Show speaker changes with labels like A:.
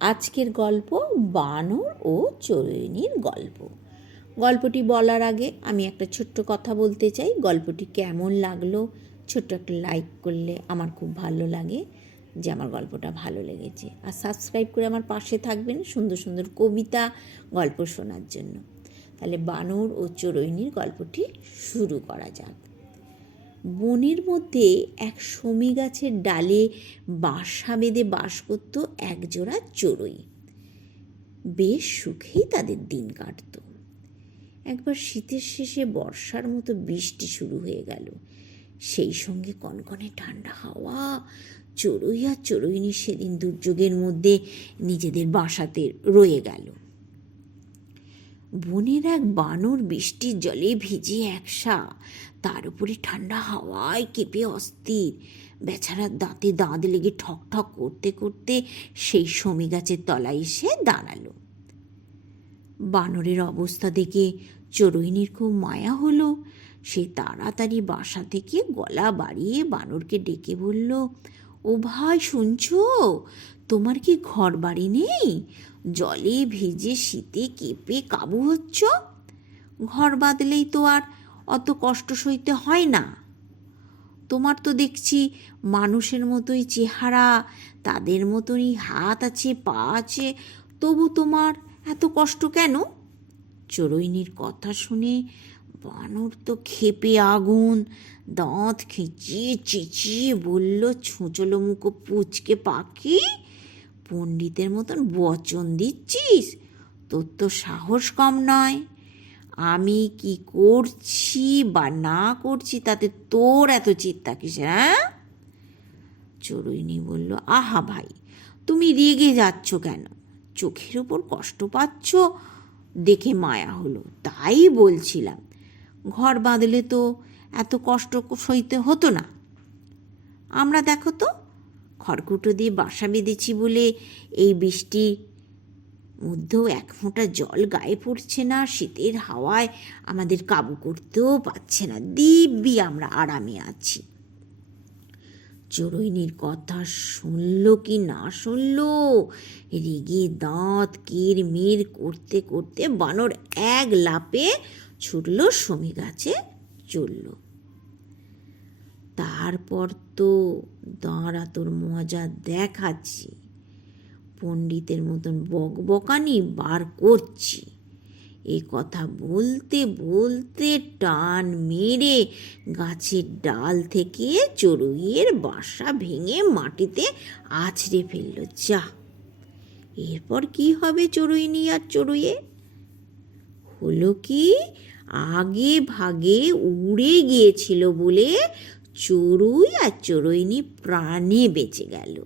A: আজকের গল্প বানর ও চড়ুইনির গল্প। গল্পটি বলার আগে আমি একটা ছোট্ট কথা বলতে চাই। গল্পটি কেমন লাগল? ছোট্ট একটা লাইক করলে আমার খুব ভালো লাগে যে আমার গল্পটা ভালো লেগেছে। আর সাবস্ক্রাইব করে আমার পাশে থাকবেন সুন্দর সুন্দর কবিতা, গল্প শোনার জন্য। তাহলে বানর ও চড়ুইনির গল্পটি শুরু করা যাক। বনের মধ্যে এক শমী গাছের ডালে বাসা বেঁধে বাস করত একজোড়া চড়ুই। বেশ সুখেই তাদের দিন কাটত। একবার শীতের শেষে বর্ষার মতো বৃষ্টি শুরু হয়ে গেল। সেই সঙ্গে কনকনে ঠান্ডা হাওয়া, চড়ুই আর চড়ুইনি সেদিন দুর্যোগের মধ্যে নিজেদের বাসাতে রয়ে গেল। বনের এক বানর বৃষ্টির জলে ভিজে একসা তার উপরে ঠান্ডা হাওয়ায় কেঁপে অস্থির। বেচারার দাঁতে দাঁত লেগে ঠক ঠক করতে করতে সেই শমী গাছের তলায় এসে দাঁড়াল। বানরের অবস্থা দেখে চড়ুইনির খুব মায়া হলো। সে তাড়াতাড়ি বাসা থেকে গলা বাড়িয়ে বানরকে ডেকে বলল ও ভাই, শুনছ? তোমার কি ঘর বাড়ি নেই? জলে ভিজে শীতে কেঁপে কাবু হচ্ছ? ঘর বাঁধলেই তো আর অত কষ্ট সইতে হয় না। তোমার তো দেখছি মানুষের মতোই চেহারা, তাদের মতনই হাত আছে, পা আছে, তবু তোমার এত কষ্ট কেন? চড়ুইনির কথা শুনে বানর তো খেপে আগুন। দাঁত খিচিয়ে চেঁচিয়ে বলল, ছুঁচলো মুখো পুচকে পাখি, পণ্ডিতের মতন বচন দিচ্ছিস? তোর তো সাহস কম নয়। আমি কি করছি বা না করছি তাতে তোর এত চিন্তা কিসের হ্যাঁ? চড়ুইনি বলল, আহা ভাই, তুমি রেগে যাচ্ছ কেন? চোখের ওপর কষ্ট পাচ্ছ? দেখে মায়া হলো, তাই বলছিলাম। ঘর বাঁধলে তো এত কষ্ট সইতে হতো না। আমরা দেখো তো, খড়কুটো দিয়ে বাসা বেঁধেছি বলে এই বৃষ্টি, মধ্যেও এক ফোঁটা জল গায়ে পড়ছে না, শীতের হাওয়ায় আমাদের কাবু করতেও পারছে না, দিব্যি আমরা আরামে আছি। চড়ুইনির কথা শুনল কি না শুনল? রেগে দাঁত কির মির করতে করতে বানর এক লাপে ছুটল সমী গাছে চলল তারপর তো দাঁড়া তোর মজা দেখাচ্ছি। পণ্ডিতের মতন বকবকানি বার করছি। এ কথা বলতে বলতে টান মেরে গাছের ডাল থেকে চড়ুইয়ের বাসা ভেঙে মাটিতে আছড়ে ফেলল, যা। এরপর কি হবে চড়ুইনি আর চড়ুইয়ে? হলো কি? আগে ভাগে উড়ে গিয়েছিল বলে চড়ুই আর চড়ুইনি প্রাণে বেঁচে গেল।